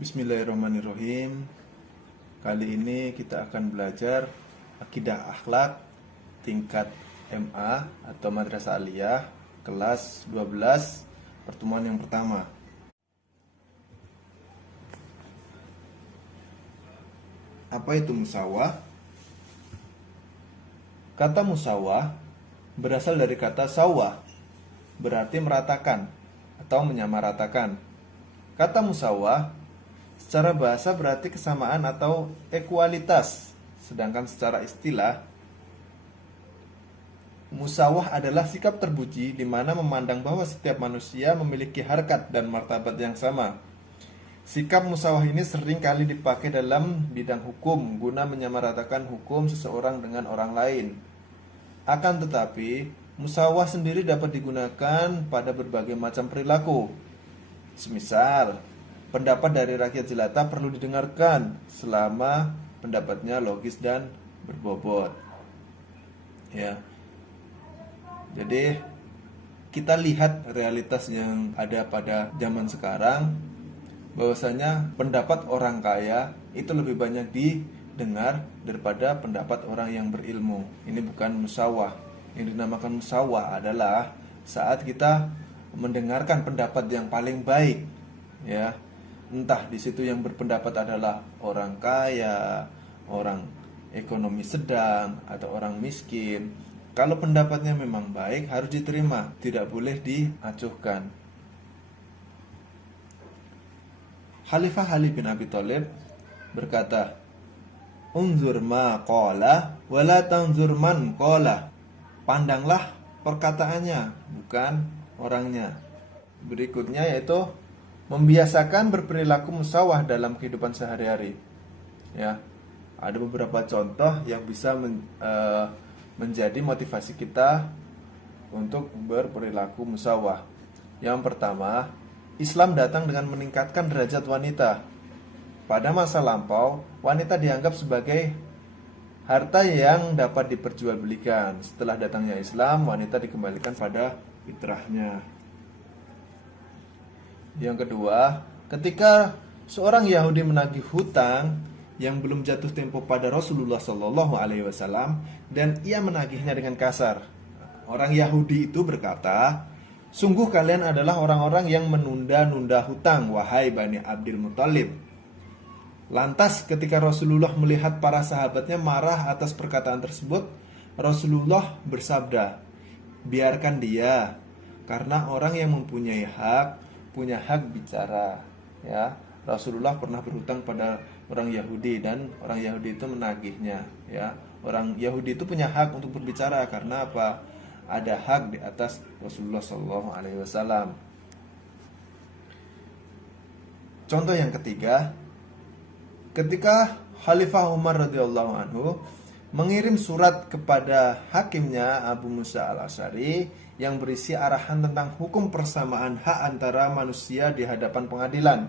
Bismillahirrahmanirrahim. Kali ini kita akan belajar akidah akhlak tingkat MA atau Madrasah Aliyah kelas 12 pertemuan yang pertama. Apa itu musawah? Kata musawah berasal dari kata sawah, berarti meratakan atau menyamaratakan. Kata musawah secara bahasa berarti kesamaan atau ekualitas, sedangkan secara istilah musawah adalah sikap terpuji di mana memandang bahwa setiap manusia memiliki harkat dan martabat yang sama. Sikap musawah ini sering kali dipakai dalam bidang hukum guna menyamaratakan hukum seseorang dengan orang lain. Akan tetapi, musawah sendiri dapat digunakan pada berbagai macam perilaku. Semisal, pendapat dari rakyat jelata perlu didengarkan selama pendapatnya logis dan berbobot. Ya. Jadi kita lihat realitas yang ada pada zaman sekarang, bahwasanya pendapat orang kaya itu lebih banyak didengar daripada pendapat orang yang berilmu. Ini bukan musawah. Yang dinamakan musawah adalah saat kita mendengarkan pendapat yang paling baik, ya. Entah di situ yang berpendapat adalah orang kaya, orang ekonomi sedang, atau orang miskin. Kalau pendapatnya memang baik, harus diterima, tidak boleh diacuhkan. Khalifah Ali bin Abi Thalib berkata, "Unzur ma qala wa la tanzur man qala." Pandanglah perkataannya, bukan orangnya. Berikutnya yaitu membiasakan berperilaku musawah dalam kehidupan sehari-hari. Ya, ada beberapa contoh yang bisa menjadi motivasi kita untuk berperilaku musawah. Yang pertama, Islam datang dengan meningkatkan derajat wanita. Pada masa lampau, wanita dianggap sebagai harta yang dapat diperjualbelikan. Setelah datangnya Islam, wanita dikembalikan pada fitrahnya. Yang kedua, ketika seorang Yahudi menagih hutang yang belum jatuh tempo pada Rasulullah SAW dan ia menagihnya dengan kasar, orang Yahudi itu berkata, "Sungguh kalian adalah orang-orang yang menunda-nunda hutang, wahai Bani Abdul Muthalib." Lantas ketika Rasulullah melihat para sahabatnya marah atas perkataan tersebut, Rasulullah bersabda, "Biarkan dia, karena orang yang mempunyai hak punya hak bicara." Ya, Rasulullah pernah berhutang pada orang Yahudi dan orang Yahudi itu menagihnya. Ya, orang Yahudi itu punya hak untuk berbicara karena apa? Ada hak di atas Rasulullah SAW. Contoh yang ketiga, ketika Khalifah Umar radhiyallahu anhu mengirim surat kepada hakimnya Abu Musa al-Asy'ari yang berisi arahan tentang hukum persamaan hak antara manusia di hadapan pengadilan.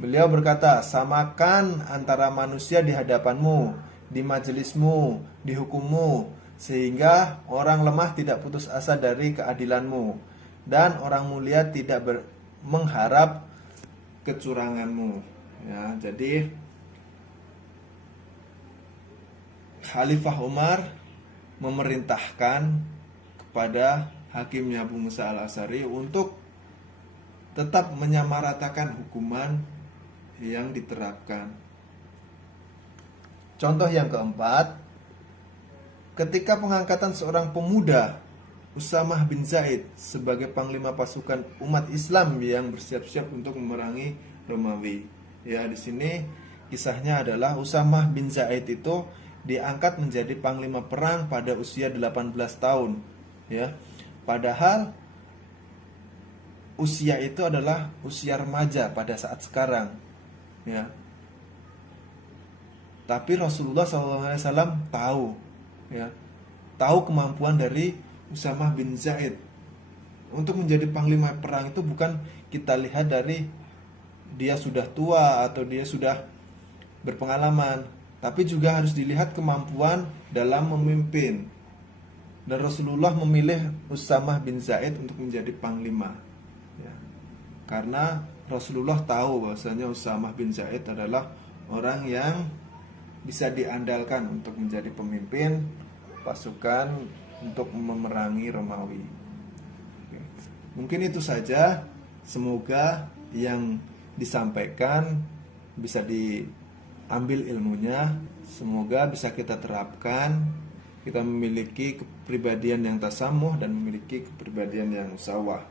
Beliau berkata, "Samakan antara manusia di hadapanmu, di majelismu, di hukummu, sehingga orang lemah tidak putus asa dari keadilanmu, dan orang mulia tidak mengharap kecuranganmu." Ya, jadi Khalifah Umar memerintahkan kepada hakimnya Abu Musa al-Asy'ari untuk tetap menyamaratakan hukuman yang diterapkan. Contoh yang keempat, ketika pengangkatan seorang pemuda Usamah bin Zaid sebagai panglima pasukan umat Islam yang bersiap-siap untuk memerangi Romawi. Ya, di sini kisahnya adalah Usamah bin Zaid itu diangkat menjadi panglima perang pada usia 18 tahun. Ya. Padahal usia itu adalah usia remaja pada saat sekarang. Ya. Tapi Rasulullah SAW tahu, ya, tahu kemampuan dari Usamah bin Zaid untuk menjadi panglima perang. Itu bukan kita lihat dari dia sudah tua atau dia sudah berpengalaman, tapi juga harus dilihat kemampuan dalam memimpin. Dan Rasulullah memilih Usamah bin Zaid untuk menjadi panglima, ya. Karena Rasulullah tahu bahwasanya Usamah bin Zaid adalah orang yang bisa diandalkan untuk menjadi pemimpin pasukan untuk memerangi Romawi. Oke. Mungkin itu saja. Semoga yang disampaikan bisa diambil ilmunya. Semoga bisa kita terapkan. Kita memiliki kepribadian yang tasamuh dan memiliki kepribadian yang usawah.